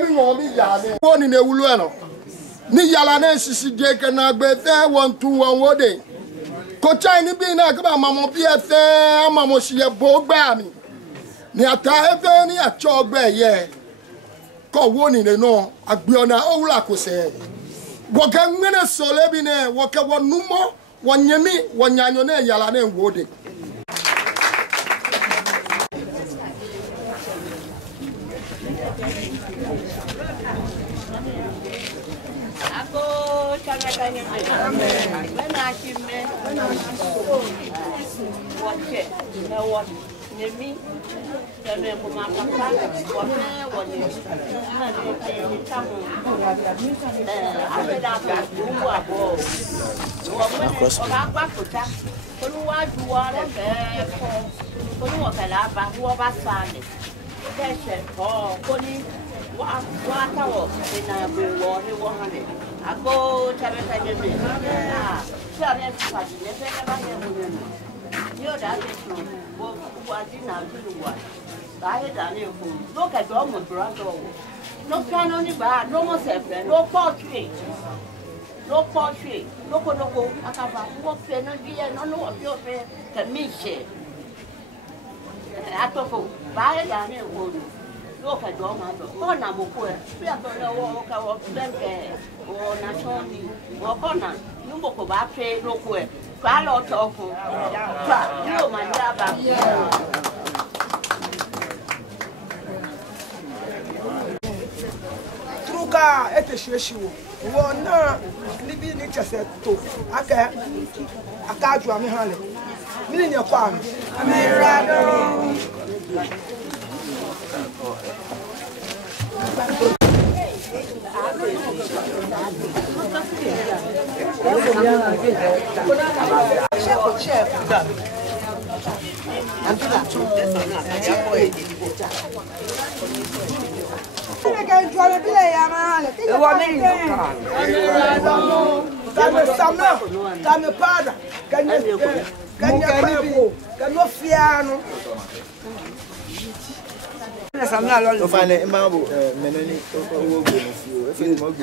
mi ngomi yale woni ne wulu eno ni yala na sisi de kana gbe fe 1 2 1 wode ko chai ni bi na ka mamo bi efe amamo si ye bo gba mi ni ata efe ni acho gbe ye ko woni ne no agbe ona owula ko se wo ga ngene sole bi ne wo ka wonumo wonyemi wonyanyo na yala na wode I go to the look at almost brother. No plan on the bar, no more separate, no portrait. No portrait, no go, I have no pen on the no of your friend can meet share. I thought, buy it down here. Look at your mother. Oh, Namuko, we are going to walk out bank or Natoni or Conan. You walk about pay no way. Follow talk. You, my brother. Truka ete shweshiwo. Wona libi ni chese to. Akaju ami hale. Mini ni kwa mi. Amirado. So finally, Imabo, Menoni, if you smoke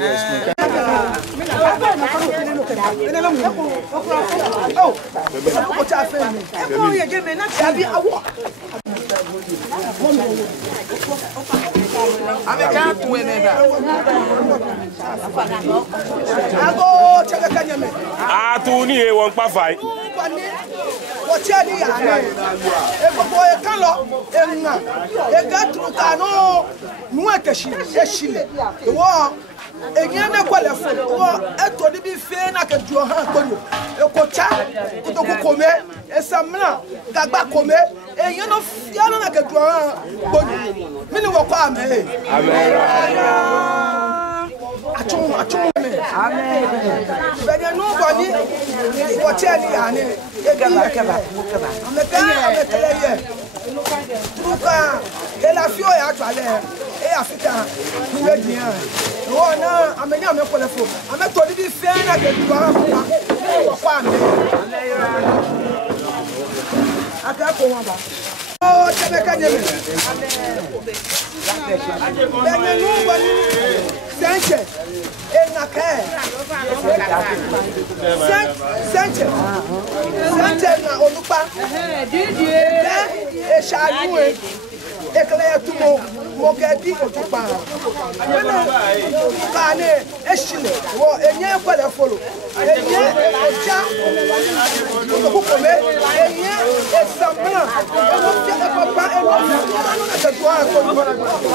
What's your name? If a boy can look, and got through Cano, Muakashi, Eshile, the war, again, a qualified war, and to be fair, I can do a hand, a cocha, Kutokome, a Samna, Gabakome, and you know, Yana can do a minimum. Amen. But you know, Bonnie, what's your name? Ela fio ya twale e Africa we dia no na amenya me kolefo ameto di bi fe na ke duara kwa me aka ko wa ba o tebe ka nyeme benye no wani senche enaka senche na olupa e shalu e ekle tumo mo ke di otupa ka ne e shile wo enye kwale folo enye oja ko ko me enye e samna e mo ti e papa e mo na ke to a ko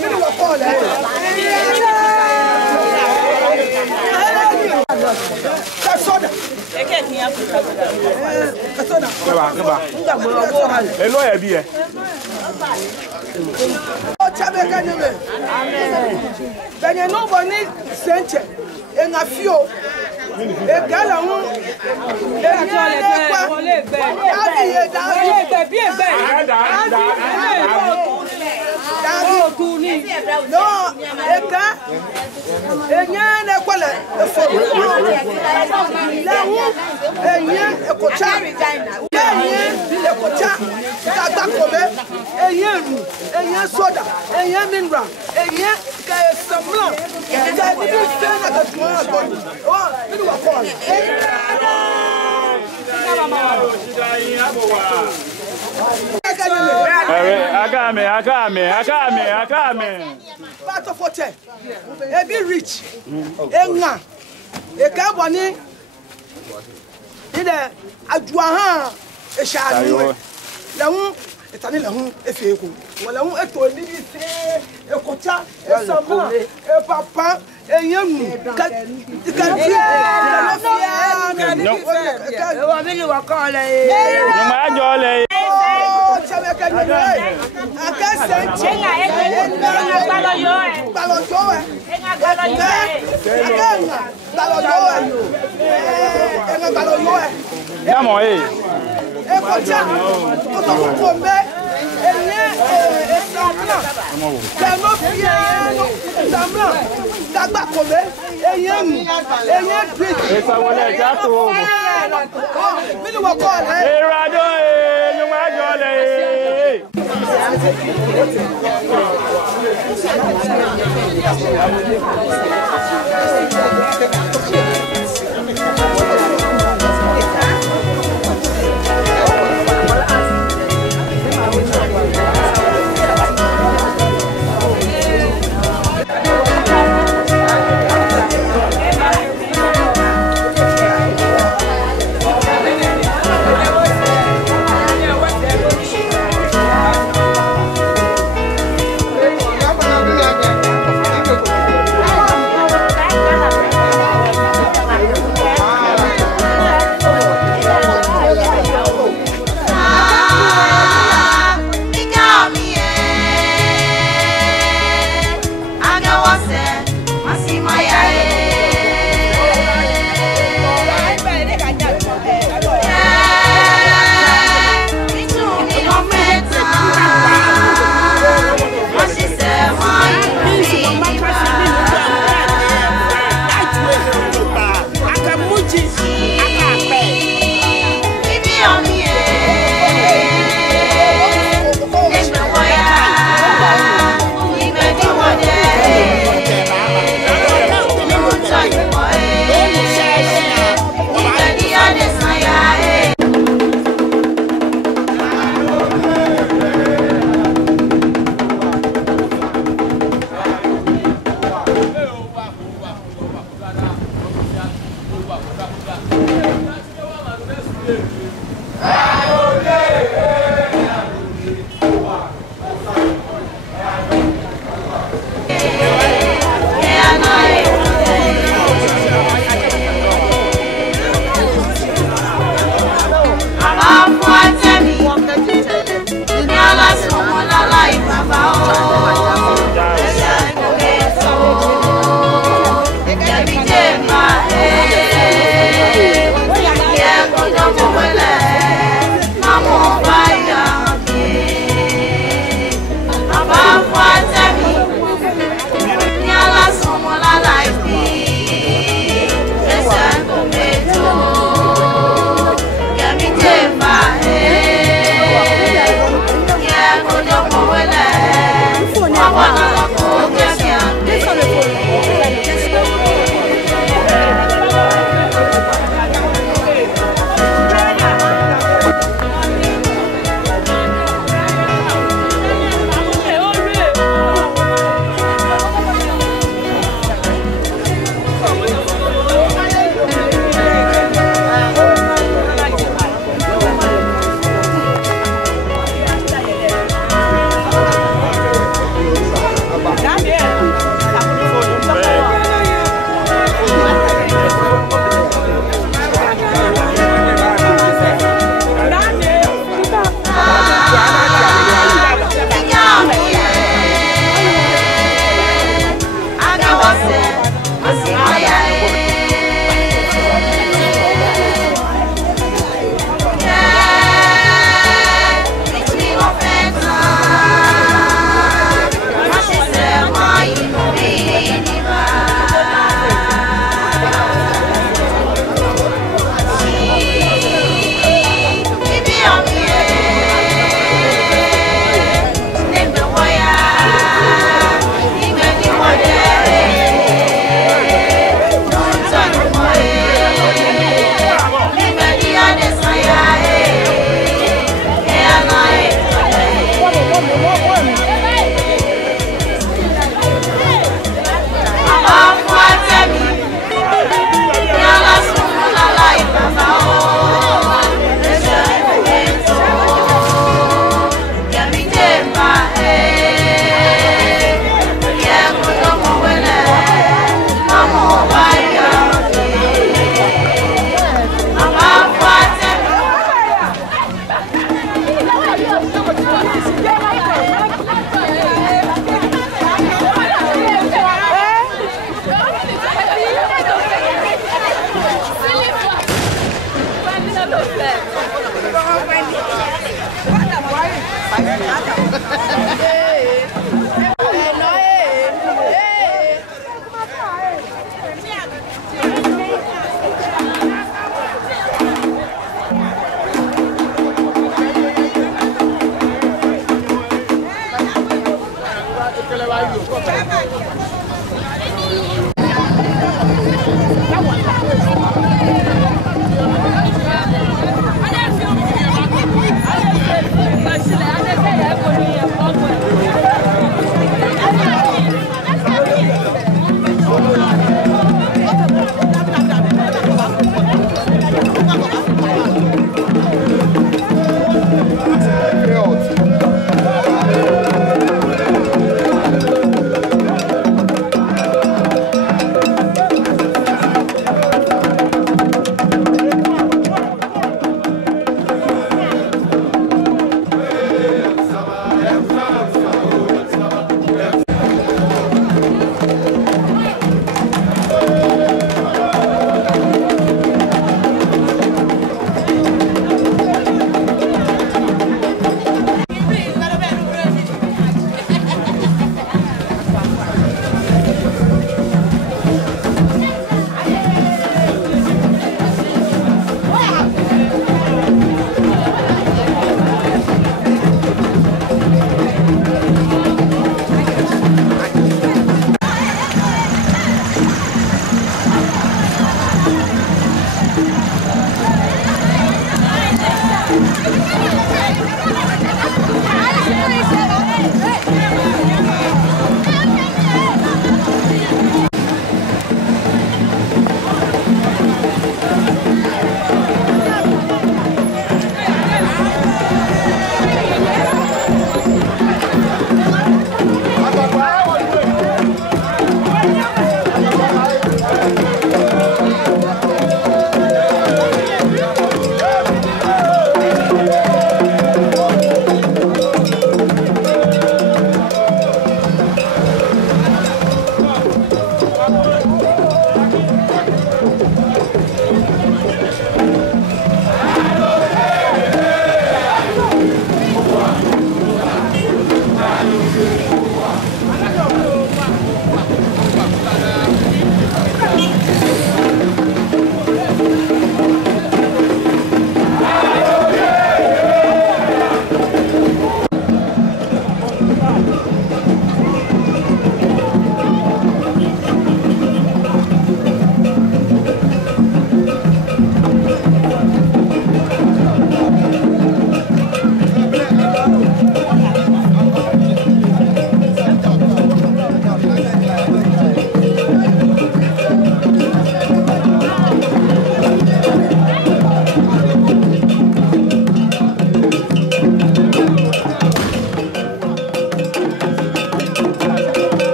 ni wo ko le Kasoda. Kasoda. Hello, Abby. Oh, Chabeka Neme. Amen. Then you know what needs Saint and a few. A gallon. No, eka, enyane kwale, enye ekocha, enye ekocha dagba kobe eyenu eyen soda eyen mineral eyen ka samla ka bi fena ka tuwa ko oh ni wa ko Akame. Part of hotel. Ebi rich. Enga. Ekaboni. Ide ajuahan eshanu. Lahun etani lahun efeku. Wala hun eto ni bi se ekota esama epapa eyenu ka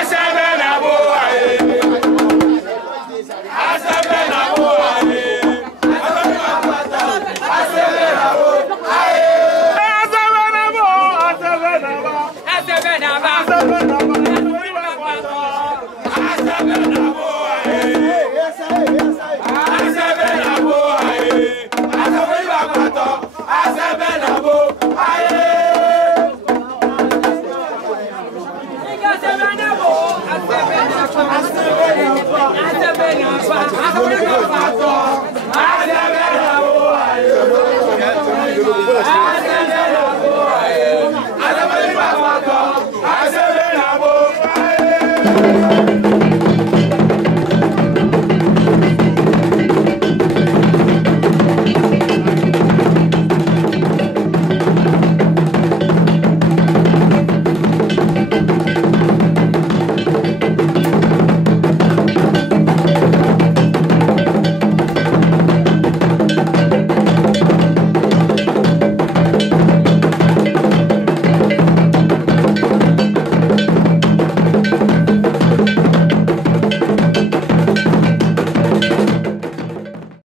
Asa